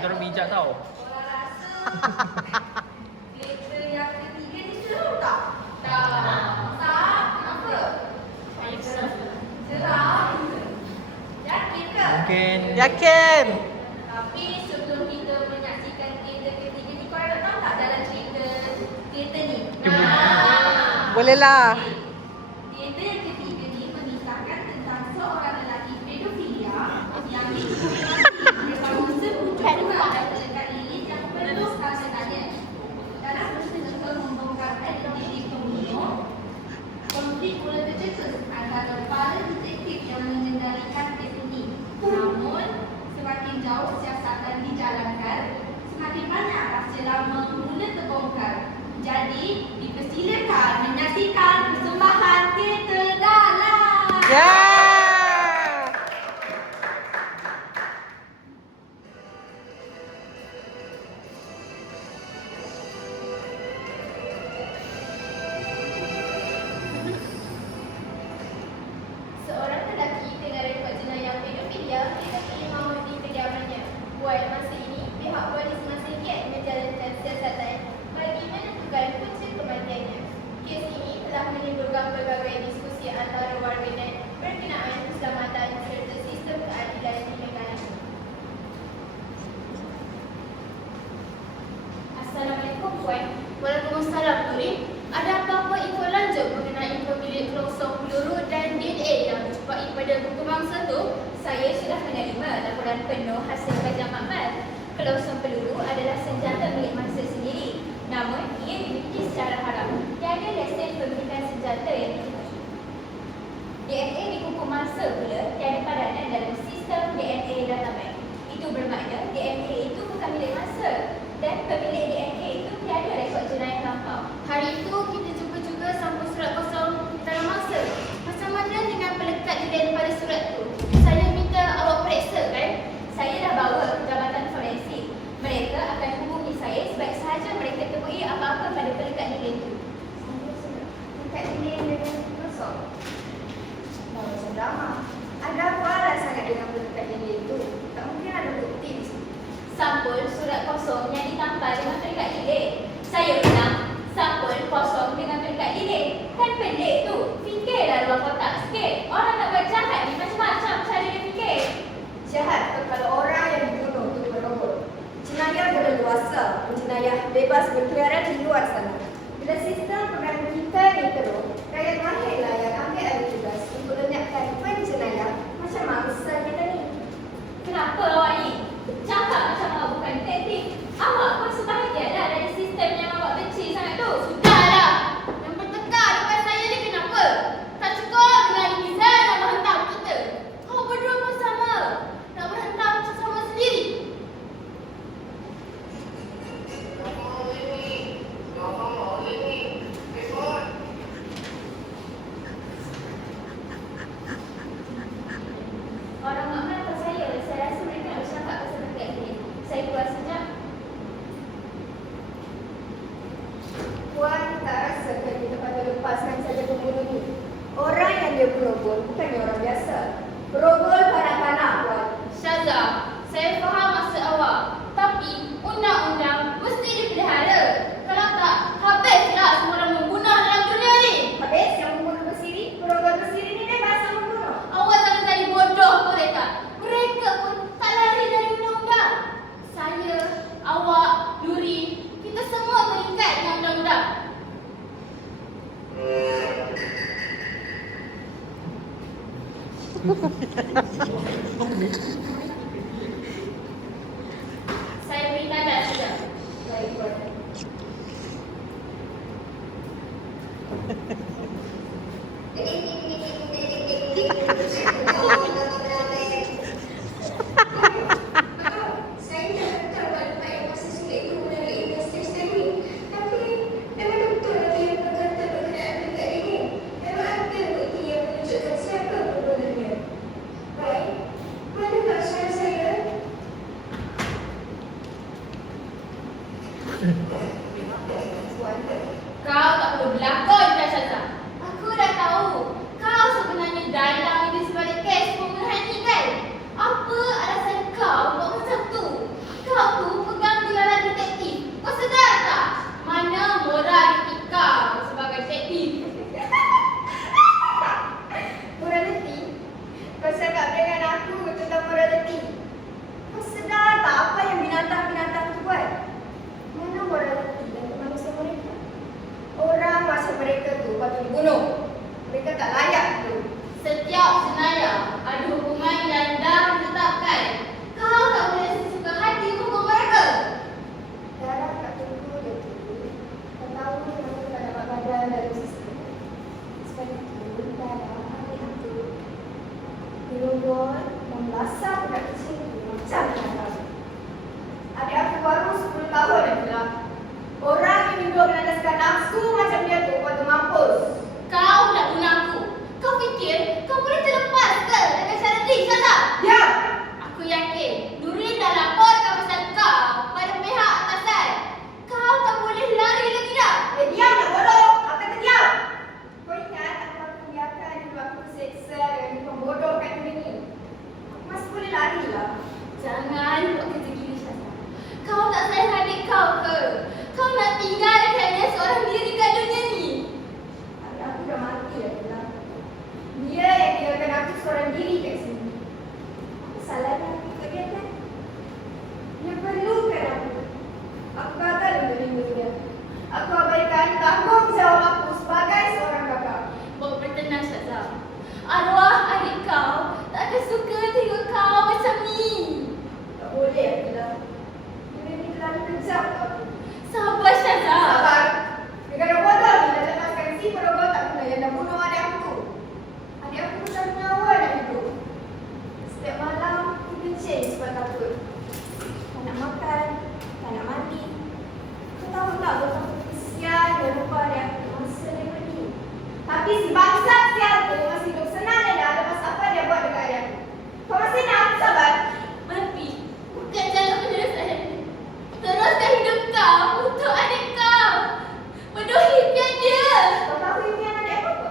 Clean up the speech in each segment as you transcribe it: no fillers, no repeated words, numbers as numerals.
Kita orang bijak tau. Kereta yang ketiga ni seru tak? Tak. Tak? Kenapa? Seram. Yakin ke? Mungkin. Yakin. Tapi sebelum kita menyaksikan kereta ketiga ni, korang nak tahu tak dalam cerita kereta ni? Bolehlah. Kereta yang ketiga ni mengisahkan tentang seorang lelaki pedofilia yang dihukum mati bersama sepupu dan pelekat lilin yang penuh kasanannya. Dalam usaha membongkar identiti pembunuh, konflik mula tercetus antara para detektif yang mengendalikan kes ini. Namun, semakin jauh siasatan dijalankan, semakin banyak rahsia lama mula terbongkar. Jadi, dipersilakan menyaksikan persembahan Kereta Dalam. Yeah. Seorang lelaki dengan rekod jenayah pedofilia didapati maut di kediamannya. Buat masa ini, pihak polis masih giat menjalankan siasatan bagi menentukan punca kematiannya. Kes ini telah menimbulkan pelbagai diskusi antara warganet berkenaan keselamatan serta sistem keadilan di negara. Assalamualaikum Puan. Waalaikumsalam Nuri. Ada apa-apa info lanjut mengenai pemilik kelongsong peluru dan DNA yang dijumpai pada buku mangsa tu? Saya sudah menerima laporan penuh hasil kajian makmal. Kelongsong peluru adalah senjata milik mangsa sendiri. Namun, ia dimiliki secara haram. Tiada lesen pemilikan senjata yang dimaksud. DNA di buku mangsa pula tiada padanan dalam sistem DNA databank. Itu bermakna DNA itu bukan milik mangsa dan pemilik DNA itu tiada rekod jenayah lampau. Hari itu kita jumpa juga sampul surat kosong dalam mangsa. Macam mana dengan pelekat lilin pada surat tu? Saya minta awak periksa kan? Saya dah bawa ke Jabatan Forensik. Mereka akan hubungi saya sebaik sahaja mereka temui apa-apa pada pelekat lilin itu. Pelekat lilin dengan kosong. Oh, macam drama. Ada apa lah sangat dengan pelekat lilin itu? Tak mungkin ada bukti di situ. Sampul surat kosong yang ditampal dengan pelekat lilin. Saya bilang, sampul kosong dengan pelekat lilin. Kan pelik tu. Fikirlah luar kotak sikit. Orang nak buat jahat ni macam-macam cara dia fikir. Jahat ke kalau orang yang dibunuh tu berobot? Jenayah berleluasa, jenayah bebas berkeliaran di luar sana. Bila sistem pengaruh kita ni teruk, rakyat mahirlah yang ambil alih tugas untuk lenyapkan penjenayah macam mangsa kita ni. Kenapa awak ni? Cakap macam awak bukan detektif. Awak pun sebahagianlah dari sistem yang awak benci sangat tu. Sudahlah. Yang bertekar depan saya ni kenapa? Tak cukup dengan lisan nak berhentam kita. Kau berdua pun sama. Nak berhentam sesama sendiri. Orang makmal atau saya rasa mereka nak bercakap pasal pelekat lilin. Saya keluar sekejap. Puan tak rasa kan kita patut lepaskan saja pembunuh ni? Orang yang dia berogol bukannya orang biasa. Berogol panak-panak, Puan. Syazah, saya faham maksud awak. Tapi undang-undang mesti dipelihara. Kalau tak, habislah semua orang membunuh dalam dunia ni. Habis yang membunuh bersiri, berogol bersiri ni bebas yang membunuh. Awak jangan jadi bodoh mereka. Mereka pun tak lari dari undang-undang. Saya, awak, Nuri, kita semua terikat dengan undang-undang. Saya beri tanda saja. Baik, Puan. Kau tak perlu berlakon dah, Syazah. Aku dah tahu. Kau sebenarnya dalang di sebalik kes pembunuhan ni kan? Apa alasan kau buat macam tu? Kau gila. Dia ni terlalu kejam tau. Sabar Syazah. Sabar. Negara bodoh ni dah lepaskan si perogoh tak guna yang dah bunuh adik aku tu. Adik aku macam nyawa dah hidup. Setiap malam, dia change sebab takut. Tak nak makan, tak nak mandi. Kau tahu tak betapa kesian dia lupa adik aku masa dia pergi. Tapi si bangsa sial tu masih hidup senang dan dah lepas apa dia buat dekat adik aku. Kau masih nak aku sabar? Tapi bukan jalan penyelesaian. Teruskan hidup kau untuk adik kau. Penuhi impian dia. Kau tahu impian adik aku apa?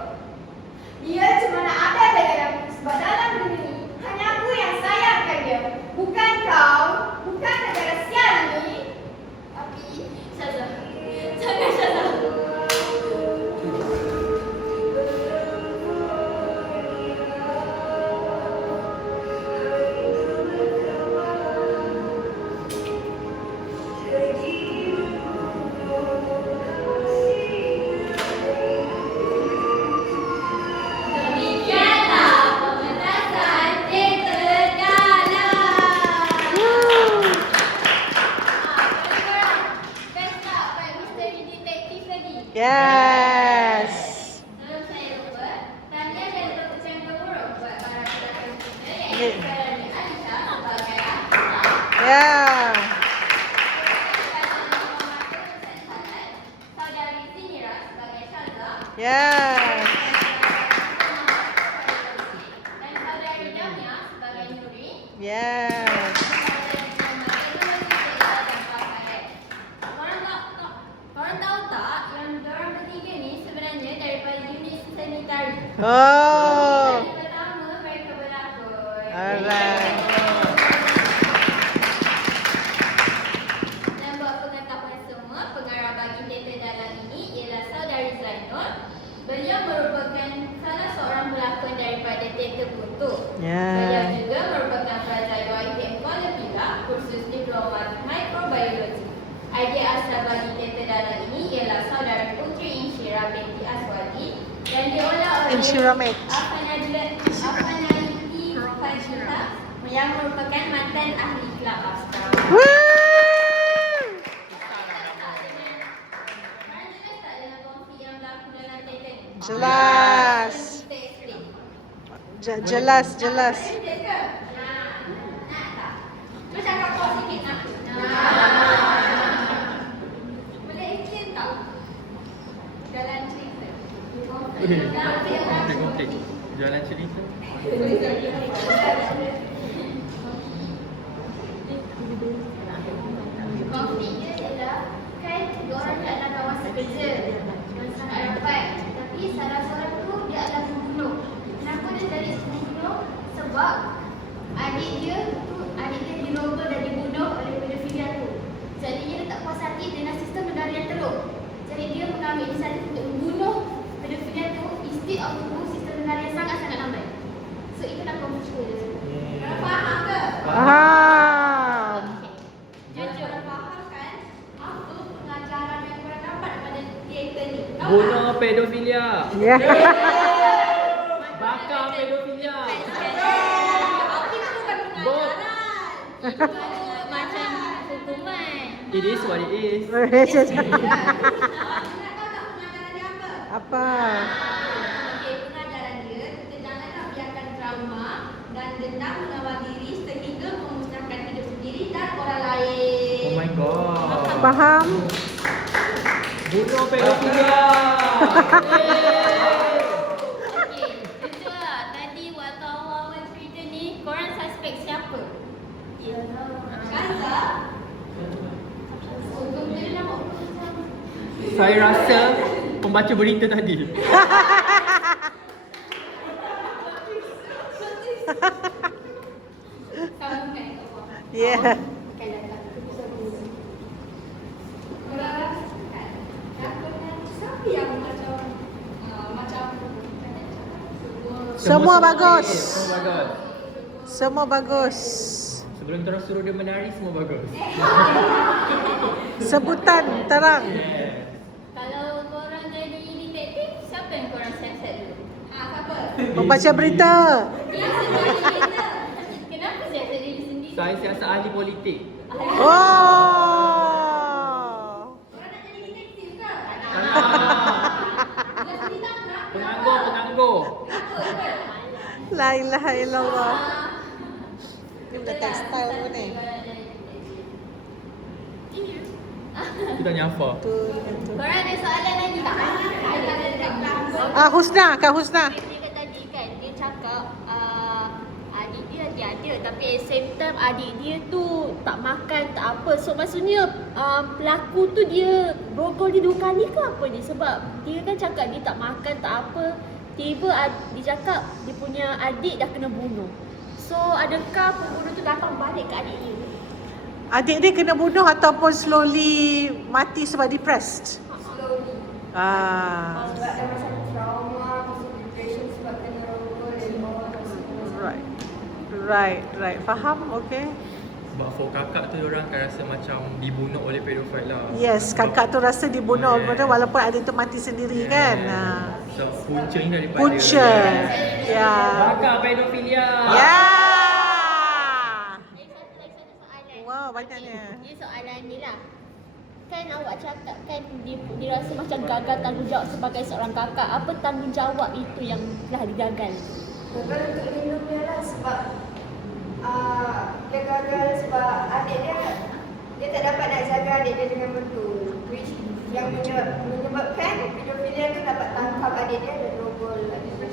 Dia cuma nak ada dengan aku sebab dalam dunia ni hanya aku yang sayangkan dia. Bukan kau, bukan negara sial ni. Tapi Syazah, jangan Syazah. Demikianlah pementasan teater dalam. Best tak buat misteri detektif tadi? Yes. Sebelum saya lupa, tahniah dan tepuk tangan gemuruh buat para pelakon kita iaitu Karani Alisha sebagai Aisha, Yeah. Saudari Sinira sebagai Syazah, Yes. dan Saudari Damia sebagai Nuri. Yes. Korang tahu tak yang dorang bertiga ni sebenarnya daripada unit seni tari. Oh. Dari pertama mereka berlakon. Alright. Dan buat pengetahuan semua, pengarah bagi teater dalam ini ialah Saudari Zainul. Beliau merupakan salah seorang pelakon daripada teater Guntur. Beliau Yeah. juga merupakan pelajar UiTM Kuala Pilah kursus Diploma Microbiology. Idea asal bagi teater dalam ini ialah Saudari Putri Insyira binti Aswadi dan diolah oleh Insyira Mat. Afanadi Fajita yang merupakan mantan ahli kelab Astra. Woo! Korang jelas tak dengan konflik yang berlaku dalam teater ni? Jelas. Kita explain. Jelas, jelas. Nak tak? Macam kau sikit nak. Boleh explain tak? Jalan cerita. Komplit. Jalan cerita. Konflik dia ialah kan diorang di dalam kawasan kerja yang sangat rapat. Tapi salah seorang tu dia adalah pembunuh. Kenapa dia jadi pembunuh? Sebab adik dia dirogol dan dibunuh oleh pedofilia tu. Jadi dia tak puas hati dengan sistem negara yang teruk. Jadi dia mengambil inisiatif untuk membunuh pedofilia tu instead of membunuh sistem negara yang sangat-sangat lambat. So itulah konflik dia. Korang faham ke? Faham. Jujur faham kan apa pengajaran yang korang dapat pada teater ni? Tahu tak? Bunuh pedofilia. Yeah. Bakar pedofilia. Tapi itu bukan Bob. pengajaran. Itu macam hukuman. It is what it is. Nak tahu tak pengajaran dia apa? Apa? Okey, pengajaran dia, kita janganlah biarkan trauma dan dendam mengawal diri sehingga memusnahkan hidup sendiri dan orang lain. Oh my god. Faham? Bunuh pedofilia. Okey, betul lah. Tadi waktu awal-awal cerita ni, korang suspek siapa? Syazah. Untung dia nama Saya rasa pembaca berita tadi. Sama kan kau faham? Yeah. Siapa yang macam Semua bagus. Semua bagus. Semua bagus. Sebelum terus suruh dia menari, semua bagus. Sebutan terang. Kalau korang jadi detektif, siapa yang korang siasat dulu? Siapa? Membaca berita. Dia sendiri kita. Kenapa siasat diri sendiri? Saya siasat ahli politik. Oh. Orang nak jadi detektif ke? Penganggur. La ilaha illallah. Ni bukan tekstil pun ni. Kita tanya apa? Tu dengan tu. Korang ada soalan lagi tak? Husna, Kak Husna. Dia kata tadi kan, dia cakap adik dia ada tapi at the same time adik dia tu tak makan, tak apa. So maksudnya pelaku tu dia rogol dia 2 kali ke apa ni? Sebab dia kan cakap dia tak makan, tak apa. Tiba dia cakap dia punya adik dah kena bunuh. So adakah pembunuh tu datang balik ke adik dia? Adik dia kena bunuh ataupun slowly mati sebab depressed? Slowly. Ah, Sebab ada macam trauma, masuk depression sebab kena rogol dari bawah. right. Faham? Okay. Sebab for kakak tu orang akan rasa macam dibunuh oleh pedofil lah. Yes, kakak tu rasa dibunuh walaupun adik tu mati sendiri kan. So puncanya daripada Punca. Ya. Kakak pedofilia. Ya. Lagi satu soalan. Wow, banyaknya. Dia soalan ni lah. Kan awak cakap kan dia rasa macam gagal tanggungjawab sebagai seorang kakak. Apa tanggungjawab itu yang telah digagal? Gagal untuk lindung dia lah sebab dia gagal sebab adik dia tak dapat nak jaga adik dia dengan betul, which yang menyebabkan pedofilia tu dapat tangkap adik dia dan rogol adik dia.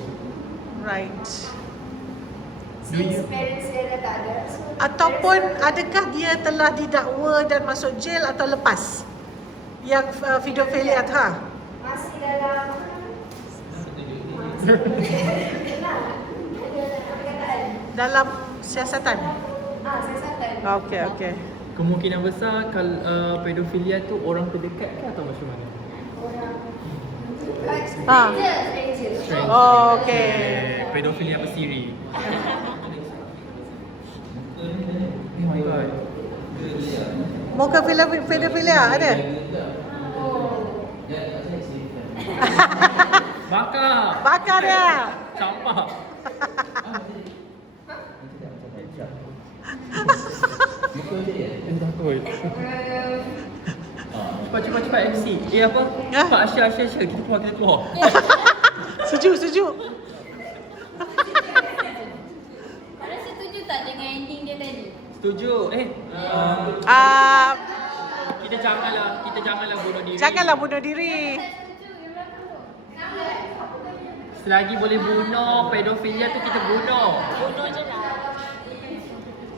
Right. Since parents dia dah tak ada, so Ataupun adakah dia telah didakwa dan masuk jail atau lepas? Yang pedofilia tu ha? masih dalam Dalam siasatan. siasatan. Okey. Kemungkinan besar kalau pedofilia tu orang terdekat ke atau macam mana? Orang Ah. stranger. Oh, okey. Pedofilia bersiri. Oh my god. Muka pedofilia ada? Bakar dia. Campak. Takut. Cepat MC. Apa? Ha? Cepat Asya. Kita keluar. Sejuk. Korang setuju tak dengan ending dia tadi? Setuju. Kita janganlah bunuh diri. Janganlah bunuh diri. Selagi boleh bunuh pedofilia tu kita bunuh. Bunuh je lah.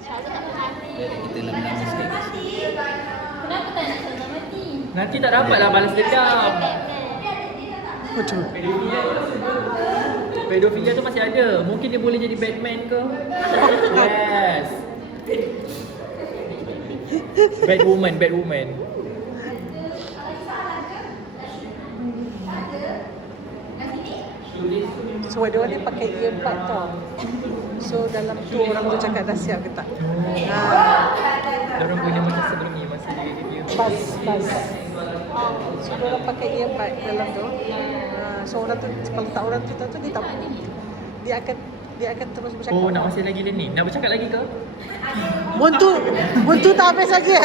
Selalu tak pernah mati. Kita lama-lama sikit. Kenapa tak nak sama mati? Nanti tak dapatlah balas dendam. Betul. Pedofilia tu masih ada. Mungkin dia boleh jadi Batman ke? Yes. Batwoman. Sebab dia orang ni pakai earpod tau. So dalam tu orang tu cakap dah siap ke tak? Diorang punya macam sebelum ni masa dia Bas. So dia orang pakai earpod dalam tu. So orang tu kalau tak orang tu tahu tu dia akan terus bercakap. Oh, nak masih lagi learning. Nak bercakap lagi ke? Buntu tak habis lagi.